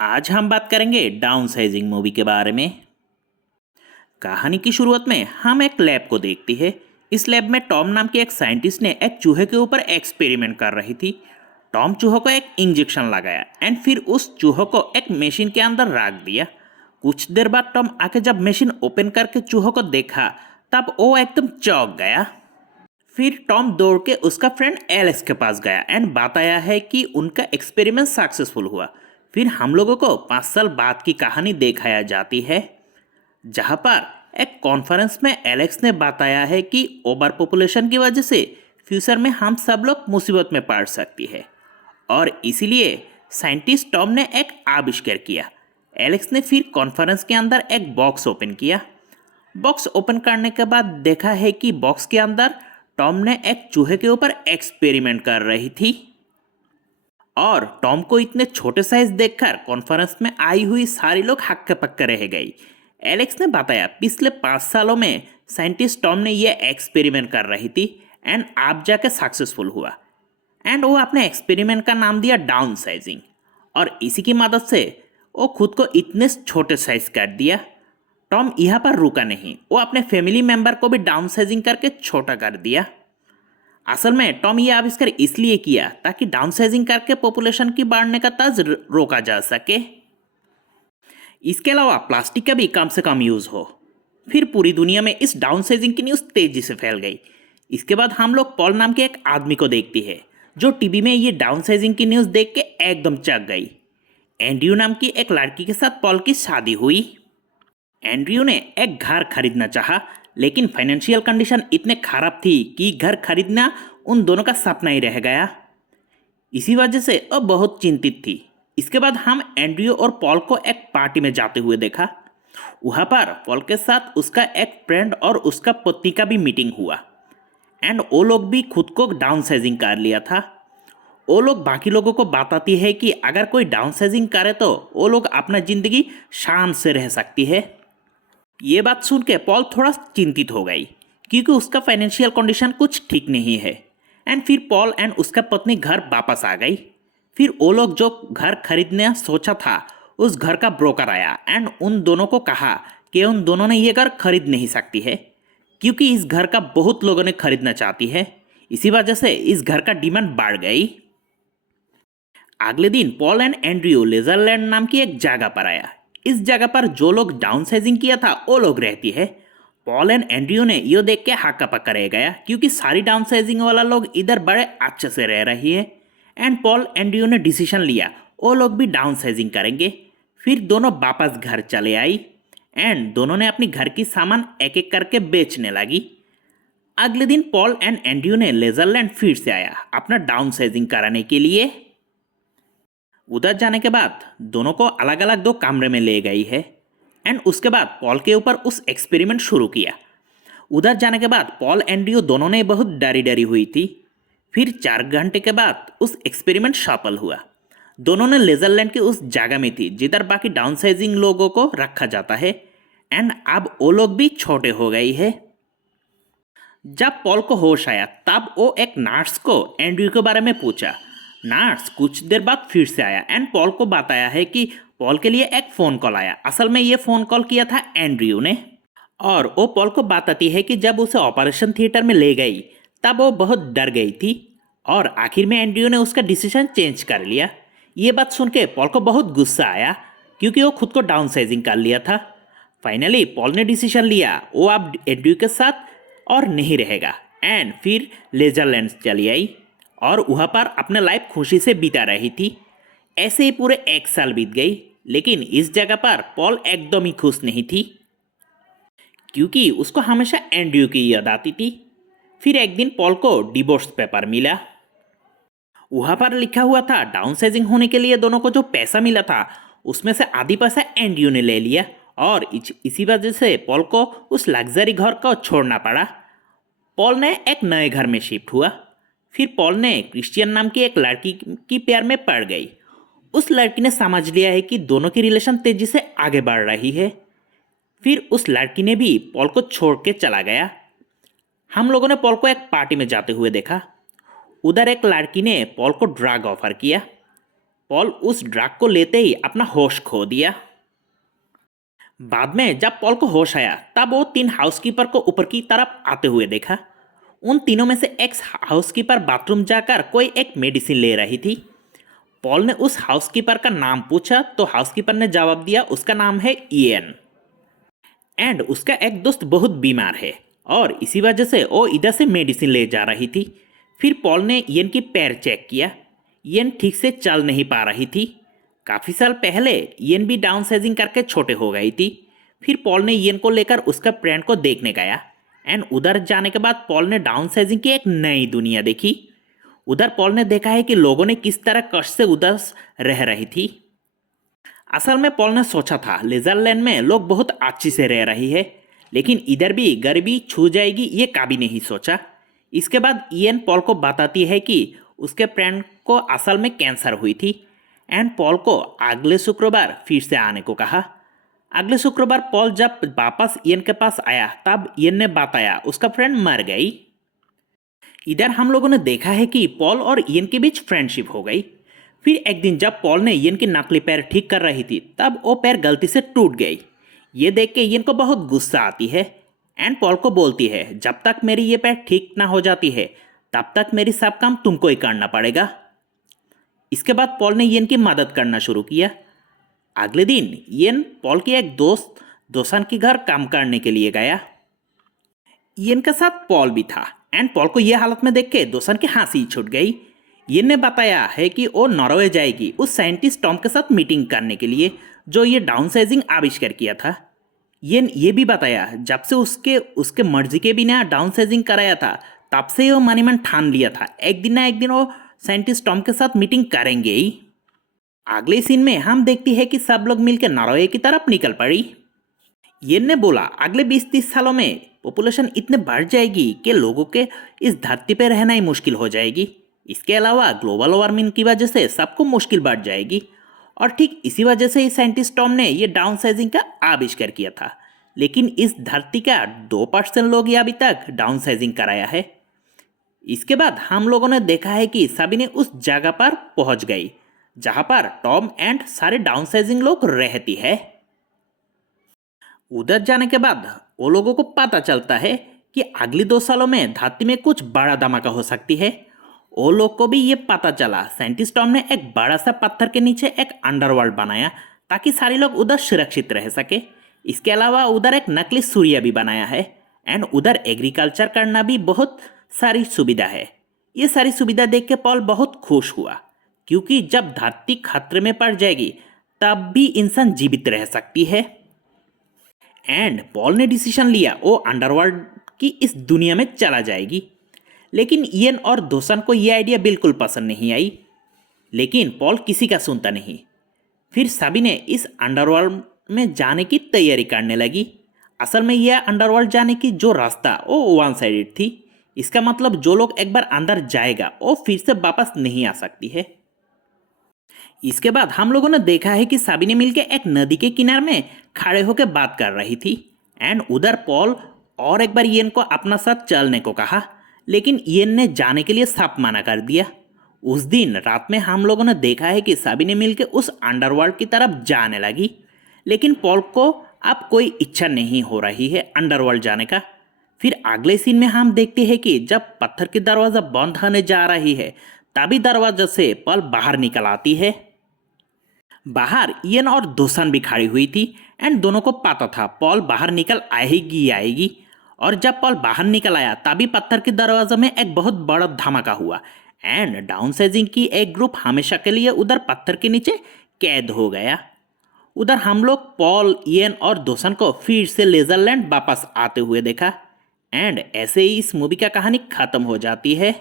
आज हम बात करेंगे डाउन साइजिंग मूवी के बारे में। कहानी की शुरुआत में हम एक लैब को देखते हैं। इस लैब में टॉम नाम के एक साइंटिस्ट ने एक चूहे के ऊपर एक्सपेरिमेंट कर रही थी। टॉम चूहों को एक इंजेक्शन लगाया एंड फिर उस चूहों को एक मशीन के अंदर रख दिया। कुछ देर बाद टॉम आके जब मशीन ओपन करके चूहों को देखा तब वो एकदम चौंक गया। फिर टॉम दौड़ के उसका फ्रेंड एलेक्स के पास गया एंड बताया है कि उनका एक्सपेरिमेंट सक्सेसफुल हुआ। फिर हम लोगों को 5 साल बाद की कहानी दिखाया जाती है, जहां पर एक कॉन्फ्रेंस में एलेक्स ने बताया है कि ओवर पॉपुलेशन की वजह से फ्यूचर में हम सब लोग मुसीबत में पड़ सकती है और इसीलिए साइंटिस्ट टॉम ने एक आविष्कार किया। एलेक्स ने फिर कॉन्फ्रेंस के अंदर एक बॉक्स ओपन किया। बॉक्स ओपन करने के बाद देखा है कि बॉक्स के अंदर टॉम ने एक चूहे के ऊपर एक्सपेरिमेंट कर रही थी और टॉम को इतने छोटे साइज देखकर कॉन्फ्रेंस में आई हुई सारी लोग हक्के पक्के रह गई। एलेक्स ने बताया पिछले 5 सालों में साइंटिस्ट टॉम ने ये एक्सपेरिमेंट कर रही थी एंड आप जाके सक्सेसफुल हुआ एंड वो अपने एक्सपेरिमेंट का नाम दिया डाउन साइजिंग और इसी की मदद से वो खुद को इतने छोटे साइज कर दिया। टॉम यहाँ पर रुका नहीं, वो अपने फैमिली मेंबर को भी डाउन साइजिंग करके छोटा कर दिया। असल में टॉम ये आविष्कार इसलिए किया ताकि डाउन साइजिंग करके पॉपुलेशन की बढ़ने का तर्ज रोका जा सके। इसके अलावा प्लास्टिक का भी कम से कम यूज हो। फिर पूरी दुनिया में इस डाउन साइजिंग की न्यूज़ तेजी से फैल गई। इसके बाद हम लोग पॉल नाम के एक आदमी को देखती है जो टीवी में ये डाउन साइजिंग की न्यूज़ देख के एकदम चक गई। एंड्रयू नाम की एक लड़की के साथ पॉल की शादी हुई। एंड्रयू ने एक घर खरीदना चाहा, लेकिन फाइनेंशियल कंडीशन इतने खराब थी कि घर खरीदना उन दोनों का सपना ही रह गया। इसी वजह से अब बहुत चिंतित थी। इसके बाद हम एंड्रयू और पॉल को एक पार्टी में जाते हुए देखा। वहाँ पर पॉल के साथ उसका एक फ्रेंड और उसका पत्नी का भी मीटिंग हुआ एंड वो लोग भी खुद को डाउन साइजिंग कर लिया था। वो लोग बाकी लोगों को बताती है कि अगर कोई डाउन साइजिंग करे तो वो लोग अपना ज़िंदगी शान से रह सकती है। ये बात सुन के पॉल थोड़ा चिंतित हो गई क्योंकि उसका फाइनेंशियल कंडीशन कुछ ठीक नहीं है। एंड फिर पॉल एंड उसका पत्नी घर वापस आ गई। फिर वो लोग जो घर खरीदने सोचा था उस घर का ब्रोकर आया एंड उन दोनों को कहा कि उन दोनों ने ये घर खरीद नहीं सकती है क्योंकि इस घर का बहुत लोगों ने खरीदना चाहती है। इसी वजह से इस घर का डिमांड बढ़ गई। अगले दिन पॉल एंड एंड्रयू लेजरलैंड नाम की एक जगह पर आया। इस जगह पर जो लोग डाउन साइजिंग किया था वो लोग रहती है। पॉल एंड एंड्रयू ने ये देख के हक्का पक्का रह गया क्योंकि सारी डाउन साइजिंग वाला लोग इधर बड़े अच्छे से रह रही है। एंड पॉल एंड्रयू ने डिसीजन लिया वो लोग भी डाउन साइजिंग करेंगे। फिर दोनों वापस घर चले आई एंड दोनों ने अपनी घर की सामान एक एक करके बेचने लगी। अगले दिन पॉल एंड एंड्रयू ने लेजरलैंड फिर से आया अपना डाउन साइजिंग कराने के लिए। उधर जाने के बाद दोनों को अलग अलग 2 कमरे में ले गई है एंड उसके बाद पॉल के ऊपर उस एक्सपेरिमेंट शुरू किया। उधर जाने के बाद पॉल एंड्रयू दोनों ने बहुत डरी डरी हुई थी। फिर 4 घंटे के बाद उस एक्सपेरिमेंट सफल हुआ। दोनों ने लेजरलैंड की उस जगह में थी जिधर बाकी डाउन साइजिंग लोगों को रखा जाता है एंड अब वो लोग भी छोटे हो गई है। जब पॉल को होश आया तब वो एक नर्स को एंड्रयू के बारे में पूछा। नर्स कुछ देर बाद फिर से आया एंड पॉल को बताया है कि पॉल के लिए एक फ़ोन कॉल आया। असल में ये फ़ोन कॉल किया था एंड्रयू ने और वो पॉल को बताती है कि जब उसे ऑपरेशन थिएटर में ले गई तब वो बहुत डर गई थी और आखिर में एंड्रयू ने उसका डिसीजन चेंज कर लिया। ये बात सुन के पॉल को बहुत गुस्सा आया क्योंकि वो खुद को डाउन साइजिंग कर लिया था। फाइनली पॉल ने डिसीजन लिया वो अब एंड्रयू के साथ और नहीं रहेगा एंड फिर लेजरलैंड चली आई और वहाँ पर अपने लाइफ खुशी से बिता रही थी। ऐसे ही पूरे 1 साल बीत गई, लेकिन इस जगह पर पॉल एकदम ही खुश नहीं थी क्योंकि उसको हमेशा एंड्रयू की याद आती थी। फिर एक दिन पॉल को डिवोर्स पेपर मिला। वहाँ पर लिखा हुआ था डाउन साइजिंग होने के लिए दोनों को जो पैसा मिला था उसमें से आधी पैसा एंड्रयू ने ले लिया और इसी वजह से पॉल को उस लग्जरी घर को छोड़ना पड़ा। पॉल ने एक नए घर में शिफ्ट हुआ। फिर पॉल ने क्रिश्चियन नाम की एक लड़की की प्यार में पड़ गई। उस लड़की ने समझ लिया है कि दोनों की रिलेशन तेजी से आगे बढ़ रही है। फिर उस लड़की ने भी पॉल को छोड़ के चला गया। हम लोगों ने पॉल को एक पार्टी में जाते हुए देखा। उधर एक लड़की ने पॉल को ड्रग ऑफर किया। पॉल उस ड्रग को लेते ही अपना होश खो दिया। बाद में जब पॉल को होश आया तब वो 3 हाउसकीपर को ऊपर की तरफ आते हुए देखा। उन तीनों में से एक हाउसकीपर बाथरूम जाकर कोई एक मेडिसिन ले रही थी। पॉल ने उस हाउसकीपर का नाम पूछा तो हाउसकीपर ने जवाब दिया उसका नाम है इयन एंड उसका एक दोस्त बहुत बीमार है और इसी वजह से वो इधर से मेडिसिन ले जा रही थी। फिर पॉल ने इयन की पैर चेक किया। इयन ठीक से चल नहीं पा रही थी। काफ़ी साल पहले इयन भी डाउन साइजिंग करके छोटे हो गई थी। फिर पॉल ने इयन को लेकर उसका फ्रेंड को देखने गया एंड उधर जाने के बाद पॉल ने डाउन साइजिंग की एक नई दुनिया देखी। उधर पॉल ने देखा है कि लोगों ने किस तरह कष्ट से उदास रह रही थी। असल में पॉल ने सोचा था लेजरलैंड में लोग बहुत अच्छी से रह रही है, लेकिन इधर भी गरीबी छू जाएगी ये कभी नहीं सोचा। इसके बाद इयन पॉल को बताती है कि उसके फ्रेंड को असल में कैंसर हुई थी एंड पॉल को अगले शुक्रवार फिर से आने को कहा। अगले शुक्रवार पॉल जब वापस इयन के पास आया तब इयन ने बताया उसका फ्रेंड मर गई। इधर हम लोगों ने देखा है कि पॉल और इयन के बीच फ्रेंडशिप हो गई। फिर एक दिन जब पॉल ने इयन की नकली पैर ठीक कर रही थी तब वो पैर गलती से टूट गई। ये देख के इयन को बहुत गुस्सा आती है एंड पॉल को बोलती है जब तक मेरी ये पैर ठीक ना हो जाती है तब तक मेरी सब काम तुमको ही करना पड़ेगा। इसके बाद पॉल ने इयन की मदद करना शुरू किया। अगले दिन इयन पॉल की एक दोस्त दोसान के घर काम करने के लिए गया। इयन के साथ पॉल भी था एंड पॉल को यह हालत में देख के दोसान की हंसी छूट गई। इयन ने बताया है कि वो नॉर्वे जाएगी उस साइंटिस्ट टॉम के साथ मीटिंग करने के लिए जो ये डाउन साइजिंग आविष्कार किया था। इयन ये भी बताया जब से उसके मर्जी के बिना डाउन साइजिंग कराया था तब से वो मन मन ठान लिया था एक दिन ना एक दिन वो साइंटिस्ट टॉम के साथ मीटिंग करेंगे ही। अगले सीन में हम देखती है कि सब लोग मिलकर नॉर्वे की तरफ निकल पड़ी। इयन ने बोला अगले 20-30 सालों में पॉपुलेशन इतने बढ़ जाएगी कि लोगों के इस धरती पर रहना ही मुश्किल हो जाएगी। इसके अलावा ग्लोबल वार्मिंग की वजह से सबको मुश्किल बढ़ जाएगी और ठीक इसी वजह से ही साइंटिस्ट टॉम ने ये डाउन साइजिंग का आविष्कार किया था। लेकिन इस धरती का 2% लोग ही अभी तक डाउन साइजिंग कराया है। इसके बाद हम लोगों ने देखा है कि सभी ने उस जगह पर पहुंच गई जहां पर टॉम एंड सारे डाउन साइजिंग लोग रहती है। उधर जाने के बाद वो लोगों को पता चलता है कि अगले 2 सालों में धरती में कुछ बड़ा धमाका हो सकती है। वो लोग को भी ये पता चला। साइंटिस्ट टॉम ने एक बड़ा सा पत्थर के नीचे एक अंडरवर्ल्ड बनाया ताकि सारे लोग उधर सुरक्षित रह सके। इसके अलावा उधर एक नकली सूर्य भी बनाया है एंड उधर एग्रीकल्चर करना भी बहुत सारी सुविधा है। ये सारी सुविधा देख के पॉल बहुत खुश हुआ क्योंकि जब धरती खतरे में पड़ जाएगी तब भी इंसान जीवित रह सकती है। एंड पॉल ने डिसीजन लिया वो अंडरवर्ल्ड की इस दुनिया में चला जाएगी। लेकिन इयन और दोसन को यह आइडिया बिल्कुल पसंद नहीं आई। लेकिन पॉल किसी का सुनता नहीं। फिर सभी ने इस अंडरवर्ल्ड में जाने की तैयारी करने लगी। असल में यह अंडरवर्ल्ड जाने की जो रास्ता वो वन साइडेड थी। इसका मतलब जो लोग एक बार अंदर जाएगा वो फिर से वापस नहीं आ सकती है। इसके बाद हम लोगों ने देखा है कि सभी ने मिलकर एक नदी के किनारे में खड़े होकर बात कर रही थी एंड उधर पॉल और एक बार इयन को अपना साथ चलने को कहा, लेकिन इयन ने जाने के लिए साफ मना कर दिया। उस दिन रात में हम लोगों ने देखा है कि सभी ने मिलकर उस अंडरवर्ल्ड की तरफ जाने लगी, लेकिन पॉल को अब कोई इच्छा नहीं हो रही है अंडरवर्ल्ड जाने का। फिर अगले सीन में हम देखते हैं कि जब पत्थर की दरवाजा बंद होने जा रही है तभी दरवाजा से पॉल बाहर निकल आती है। बाहर इयन और दोसन भी खड़ी हुई थी एंड दोनों को पता था पॉल बाहर निकल आएगी। और जब पॉल बाहर निकल आया तभी पत्थर के दरवाजे में एक बहुत बड़ा धमाका हुआ एंड डाउन साइजिंग की एक ग्रुप हमेशा के लिए उधर पत्थर के नीचे कैद हो गया। उधर हम लोग पॉल, इयन और दोसन को फिर से लेजरलैंड वापस आते हुए देखा एंड ऐसे ही इस मूवी का कहानी खत्म हो जाती है।